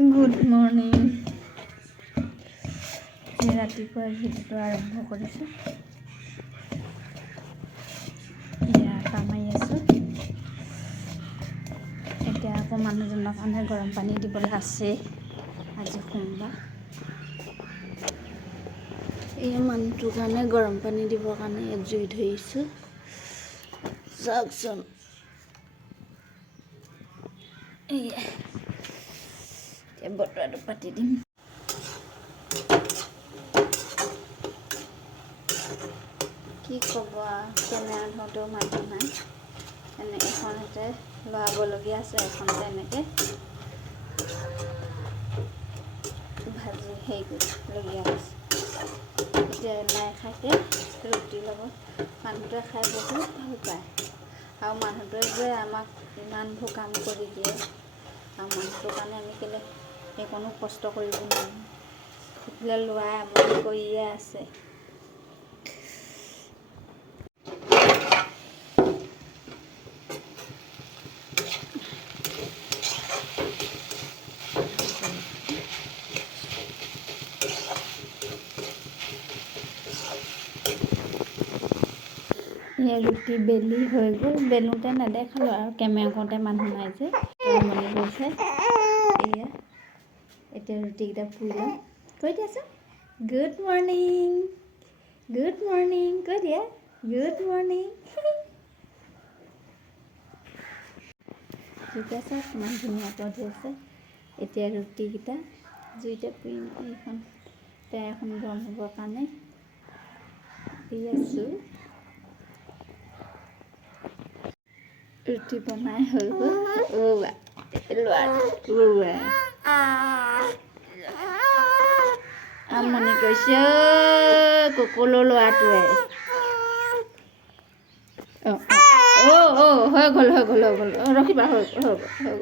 Good morning. ৰাতিপুৱা ভিডিঅ'টো আৰম্ভ কৰিছোঁ। এয়া কামাই আছোঁ। এতিয়া আকৌ মানুহজনৰ কাৰণে গৰম পানী দিবলৈ আছে। আজি সোমবাৰ। এই মানুহটোৰ কাৰণে গৰম পানী দিবৰ কাৰণে ইয়াত জুই ধৰিছোঁ। চাওকচোন। এয়া এতিয়া বতৰাটো পাতি দিম। কি ক'ব আৰু কেমেৰা ধৰোঁতেও মানুহ নাই। এখনতে লৰাবলগীয়া আছে, এখনতে এনেকৈ ভাজি হেৰি কৰিবলগীয়া হৈছে। এতিয়া লাই শাকে ৰুটিৰ লগত মানুহটোৱে খাই বহুত ভাল পায়। আৰু মানুহটোৱে যে আমাক ইমানবোৰ কাম কৰি দিয়ে, আৰু মানুহটোৰ কাৰণে আমি কেলৈ সেইকণো কষ্ট কৰিব নোৱাৰোঁ। সেইফালে ল'ৰাই আমনি কৰিয়ে আছে। ৰুটি বেলি হৈ গ'ল। বেলোতে নেদেখালোঁ আৰু কেমেৰা কৰোঁতে মানুহ নাই যে আমনি কৰিছে। এয়া এতিয়া ৰুটিকেইটা পুৰি লওঁ। কৈ দিয়াচোন গুড মৰ্ণিং, গুড মৰ্ণিং কৈ দিয়া, গুড মৰ্ণিং। ঠিক আছে, কিমান ধুনীয়াকৈ হৈছে। এতিয়া ৰুটিকেইটা জুইতে পুৰিম। এইখন তেৱাখন গৰম হ'বৰ কাৰণে দি আছোঁ। ৰুটি বনাই হৈ গ'ল। ল'ৰা আমনি কৰিছে কুকুলো ল'ৰাটোৱে। হৈ গ'ল ৰখিবা, হৈ গ'ল।